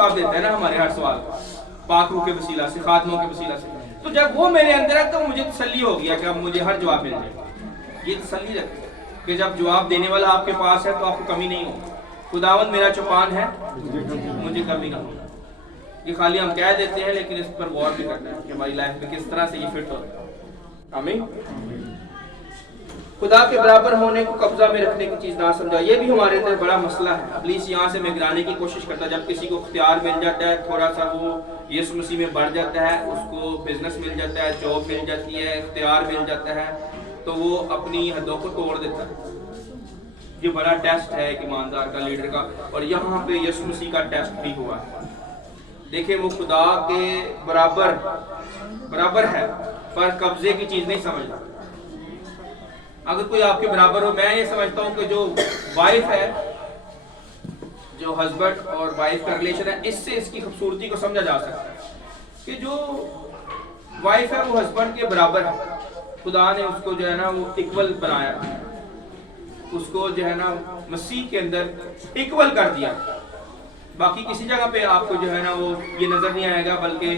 जवाब देता है ना हमारे हर सवाल का, पाक रूह के वसीला से, खादमों के वसीला से। तो जब वो मेरे अंदर है तो मुझे तसल्ली हो गया कि अब मुझे हर जवाब मिल जाएगा। ये तसल्ली रखते कि जब जवाब देने वाला आपके पास है तो आपको कमी नहीं हो। खुदावंद मेरा चौपान है, मुझे कमी ना हो। ये खाली हम कह देते हैं, लेकिन इस पर गौर भी करना है कि हमारी लाइफ में किस तरह से ये फिट होता है। आमीन। खुदा के बराबर होने को कब्जा में रखने की चीज ना समझा, ये भी हमारे अंदर बड़ा मसला है। इब्लीस यहाँ से निगरानी की कोशिश करता है। जब किसी को इख्तियार मिल जाता है, थोड़ा सा वो यीशु मसीह में बढ़ जाता है, उसको बिजनेस मिल जाता है, जॉब मिल जाती है, इख्तियार मिल जाता है, तो वो अपनी हदों को तोड़ देता है। ये बड़ा टेस्ट है एक ईमानदार का, लीडर का, और यहाँ पे यीशु मसीह का टेस्ट भी हुआ है। देखिए वो खुदा के बराबर है, पर कब्जे की चीज नहीं समझता। अगर कोई आपके बराबर हो, मैं ये समझता हूँ कि जो वाइफ है, जो हस्बैंड और वाइफ का रिलेशन है, इससे इसकी खूबसूरती को समझा जा सकता है कि जो वाइफ है वो हस्बैंड के बराबर है। खुदा ने उसको जो है ना वो इक्वल बनाया, उसको जो है ना मसीह के अंदर इक्वल कर दिया। बाकी किसी जगह पे आपको जो है ना वो ये नजर नहीं आएगा, बल्कि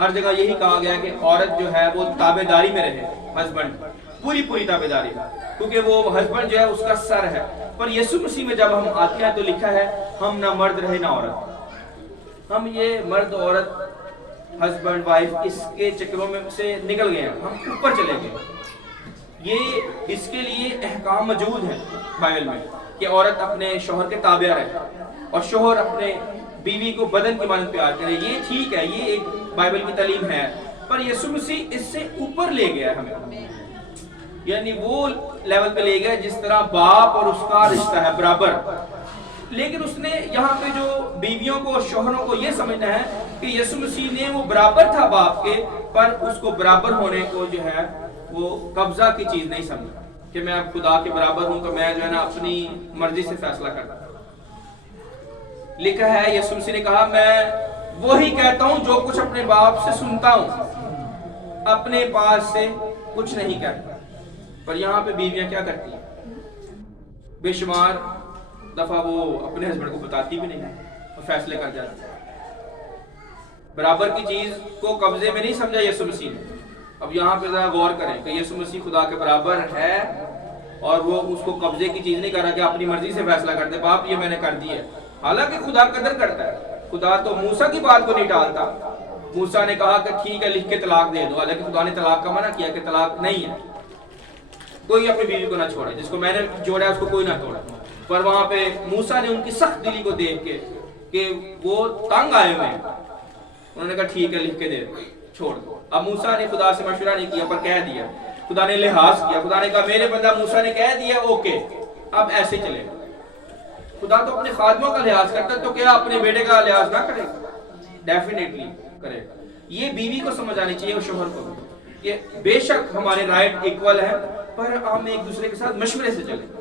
हर जगह यही कहा गया कि औरत जो है वो ताबेदारी में रहे, हस्बैंड पूरी ताबेदारी, क्योंकि वो हस्बैंड जो है उसका सर है। पर यीशु मसीह में जब हम आते हैं तो लिखा है हम ना मर्द रहे ना औरत। हम ये मर्द औरत, हस्बैंड वाइफ, इसके चक्रों में से निकल गए हैं, हम ऊपर चले गए। ये इसके लिए अहकाम मौजूद है बाइबल में कि औरत अपने शोहर के ताबेदार है और शोहर अपने बीवी को बदन की मानद प्यार करे। ये ठीक है, ये एक बाइबल की तालीम है, पर यीशु मसीह इससे ऊपर ले गया हमें, यानी वो लेवल पे ले गया जिस तरह बाप और उसका रिश्ता है बराबर। लेकिन उसने यहाँ पे जो बीवियों को और शोहरों को ये समझना है कि यीशु मसीह ने वो बराबर था बाप के, पर उसको बराबर होने को जो है वो कब्जा की चीज नहीं समझा कि मैं अब खुदा के बराबर हूं तो मैं जो है ना अपनी मर्जी से फैसला करता। लिखा है यीशु मसीह ने कहा मैं वही कहता हूं जो कुछ अपने बाप से सुनता हूं, अपने पास से कुछ नहीं कहता। पर यहाँ पे बीवियां क्या करती हैं? बेशुमार दफा वो अपने हस्बैंड को बताती भी नहीं और फैसले कर जाती है। बराबर की चीज को कब्जे में नहीं समझा यीशु मसीह ने। अब यहाँ पे जरा गौर करें कि यीशु मसीह खुदा के बराबर है और वो उसको कब्जे की चीज नहीं कर रहा कि अपनी मर्जी से फैसला कर दे, बाप ये मैंने कर दी है। हालांकि खुदा कदर करता है, खुदा तो मूसा की बात को नहीं टालता। मूसा ने कहा कि ठीक है लिख के तलाक दे दो, हालांकि खुदा ने तलाक का मना किया कि तलाक नहीं है, कोई अपनी बीवी को ना छोड़े, जिसको मैंने जोड़ा उसको कोई ना तोड़े। पर वहां पे मूसा ने उनकी सख्त दिली को देख के कि वो तंग आए हुए हैं, उन्होंने कहा ठीक है लिख के दे दो, छोड़ दो। अब मूसा ने खुदा से मशवरा नहीं किया पर कह दिया, खुदा ने लिहाज किया, खुदा ने कहा मेरे बंदा मूसा ने कह दिया ओके अब ऐसे चलेगा। खुदा तो अपने खादमों का लिहाज करता है, तो क्या अपने बेटे का लिहाज ना करेगा? डेफिनेटली करेगा। ये बीवी को समझ आनी चाहिए और शोहर को कि बेशक हमारे राइट इक्वल है, पर हम एक दूसरे के साथ मशवरे से चले।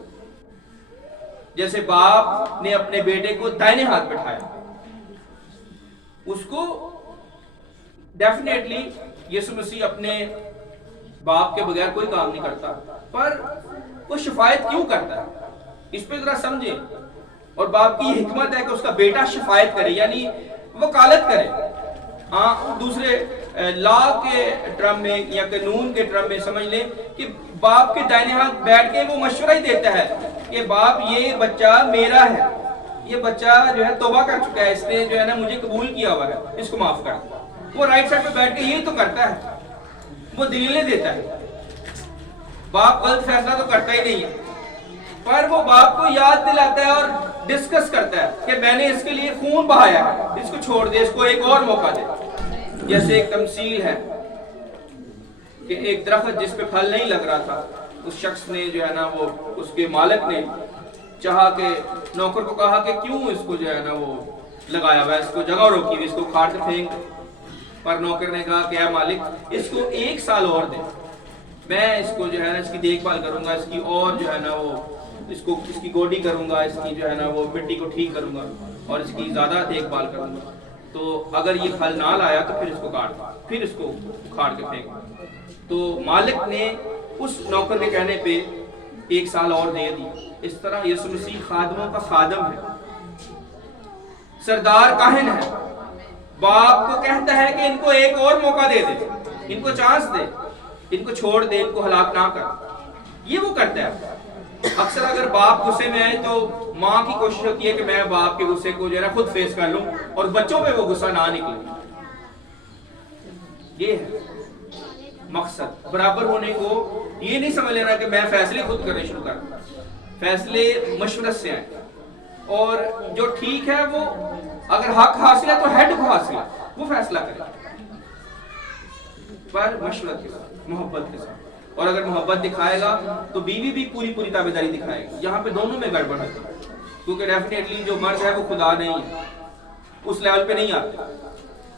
जैसे बाप ने अपने बेटे को दाहिने हाथ बैठाया, उसको डेफिनेटली यीशु मसीह अपने बाप के बगैर कोई काम नहीं करता, पर वो शिफायत क्यों करता है इस पे जरा समझे। और बाप की हिकमत है कि उसका बेटा शिफायत करे, यानी वकालत करे। हाँ, दूसरे लॉ के टर्म में या कानून के टर्म में समझ लें कि बाप के दाहिने हाथ बैठ के वो मशवरा ही देता है कि बाप ये बच्चा मेरा है, ये बच्चा जो है तौबा कर चुका है, इसने जो है ना मुझे कबूल किया हुआ है, इसको माफ कर। वो राइट साइड पे बैठ के ये तो करता है, वो दलीलें देता है। बाप गलत फैसला तो करता ही नहीं है, पर वो बाप को याद दिलाता है और डिस्कस करता है कि मैंने इसके लिए खून बहाया है, इसको छोड़ दे, इसको एक और मौका दे। जैसे एक तमसील है कि एक दरख्त जिस पे फल नहीं लग रहा था, उस शख्स ने जो है ना वो उसके मालिक ने चाहा कि नौकर को कहा कि क्यों इसको जो है ना वो लगाया हुआ है, इसको जगह रोकी हुई, इसको खाट के फेंक। पर नौकर ने कहा क्या मालिक इसको 1 साल और दे, मैं इसको जो है ना इसकी देखभाल करूंगा, इसकी और जो है ना वो इसको इसकी गोडी करूंगा, इसकी जो है ना वो मिट्टी को ठीक करूंगा और इसकी ज्यादा देखभाल करूंगा। तो अगर ये फल ना लाया तो फिर इसको काट, फिर इसको उखाड़ के फेंक। तो मालिक ने उस नौकर के कहने पे 1 साल और दे दी। इस तरह यीशु मसीह खादमों का खादम है, सरदार काहिन है, बाप को कहता है कि इनको एक और मौका दे दे, इनको चांस दे, इनको छोड़ दे, इनको हलाक ना कर। ये वो करता है। अक्सर अगर बाप गुस्से में आए तो माँ की कोशिश होती है कि मैं बाप के गुस्से को जो है ना खुद फेस कर लूं और बच्चों पे वो गुस्सा ना निकले। ये है मकसद। बराबर होने को ये नहीं समझ लेना कि मैं फैसले खुद करने शुरू कर, फैसले मशवरत से आए, और जो ठीक है वो अगर हक हासिल है तो हेड को हासिल है, वो फैसला करे, पर मशवरत के साथ, मोहब्बत के साथ। और अगर मोहब्बत दिखाएगा तो बीवी भी पूरी पूरी ताबेदारी दिखाएगी। यहाँ पे दोनों में गड़बड़ है, क्योंकि डेफिनेटली जो मर्द है वो खुदा नहीं है, उस लेवल पे नहीं आता,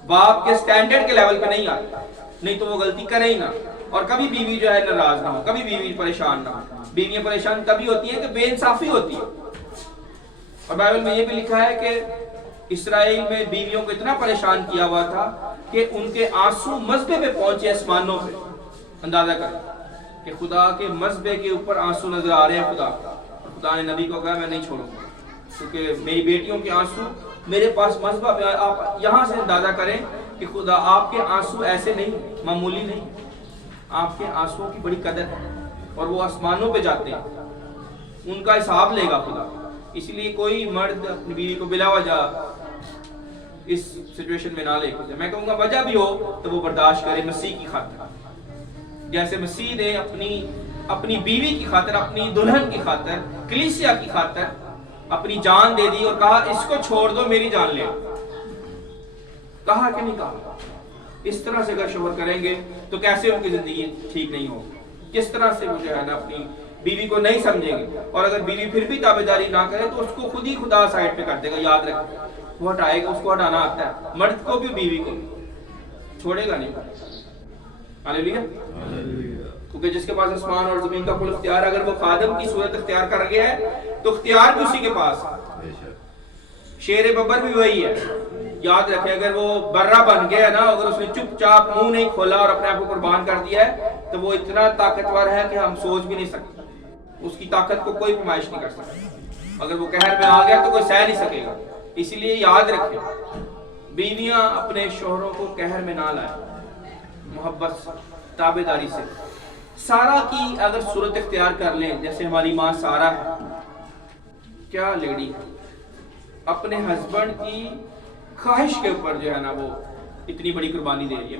बाप के स्टैंडर्ड के लेवल पे नहीं आता, नहीं तो वो गलती करे ही ना। और कभी बीवी जो है नाराज ना हो, कभी बीवी परेशान ना हो। बीवियां परेशान तभी होती हैं कि बेइंसाफी होती है। और बाइबल में ये भी लिखा है कि इस्राएल में बीवियों को इतना परेशान किया हुआ था कि उनके आंसू मज़बे पे पहुंचे आसमानों पे। अंदाजा करें कि खुदा के मज़बे के ऊपर आंसू नजर आ रहे हैं। खुदा ने नबी को कहा मैं नहीं छोड़ूंगा, क्योंकि मेरी बेटियों के आंसू मेरे पास मज़बा पे। आप यहाँ से अंदाजा करें कि खुदा आपके आंसू ऐसे नहीं, मामूली नहीं, आपके आंसुओं की बड़ी कदर है और वो आसमानों पे जाते हैं, उनका हिसाब लेगा खुदा। इसलिए कोई मर्द अपनी बीवी को बिला वजह इस सिचुएशन में ना लेके जाए। मैं कहूँगा वजह भी हो तो वो बर्दाश्त करे मसीह की खातिर, जैसे मसीह ने अपनी बीवी की खातिर, अपनी दुल्हन की खातिर, कलीसिया की खातिर अपनी जान दे दी और कहा इसको छोड़ दो मेरी जान ले। कहा कि नहीं कहा? इस तरह से अगर शोहर करेंगे तो कैसे उनकी जिंदगी ठीक नहीं होगी, किस तरह से वो जो है ना अपनी बीवी को नहीं समझेंगे। और अगर बीवी फिर भी ताबेदारी ना करे तो उसको खुद ही खुदा साइड पे कर देगा। याद रखें, वो हटाएगा, उसको हटाना आता है, मर्द को भी बीवी को छोड़ेगा नहीं। हालेलुया। क्योंकि जिसके पास आसमान और जमीन का कुल इख्तियार, अगर वो खादम की सूरत इख्तियार कर गया है तो इख्तियार भी उसी के पास है। शेर बब्बर भी वही है। याद रखें, अगर वो बर्रा बन गया ना, अगर उसने चुपचाप मुंह नहीं खोला और अपने आप को कुर्बान कर दिया है, तो वो इतना ताकतवर है कि हम सोच भी नहीं सकते। उसकी ताकत को कोई पैमाइश नहीं कर सकता। अगर वो कहर में आ गया तो कोई सह नहीं सकेगा। इसलिए याद रखें, बीवियां अपने शोहरों को कहर में ना लाए, मोहब्बत से, ताबेदारी से। सारा की अगर सूरत इख्तियार कर लें, जैसे हमारी माँ सारा है, क्या लेडी है, अपने हस्बैंड की ख्वाहिश के ऊपर जो है ना वो इतनी बड़ी कुर्बानी दे रही है।